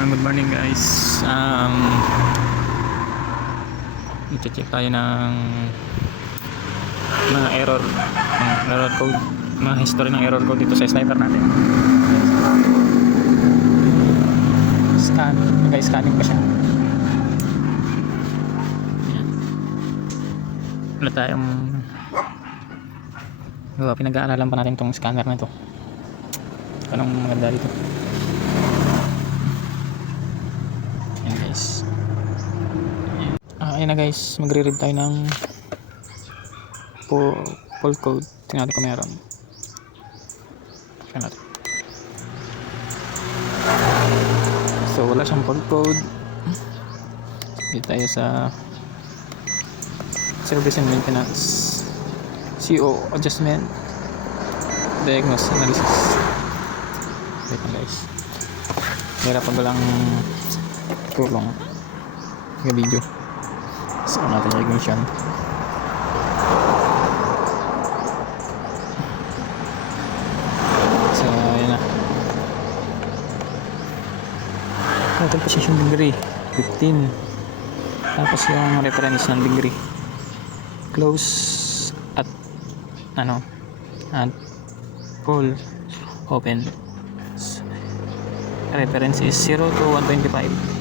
Good morning guys. I-check tayo ng mga error, error code, mga history ng error code dito sa sniper natin. Scan, nag-scanning pa siya. Ayan. Wala tayong pinag-aaralan pa natin itong scanner na ito. Anong maganda dito? Ayan guys. Ayan na guys, magre-read tayo ng full code. Tingnan natin kung meron. Tingnan natin. So wala siyang full code. Dito tayo sa service and maintenance, CO adjustment, diagnose analysis. Wait lang guys, hirapan ko lang tulong yung video. So natin yung ignition. So ayan na, total position degree 15, tapos yung reference ng degree, close at at full, open, reference is 0 to 125.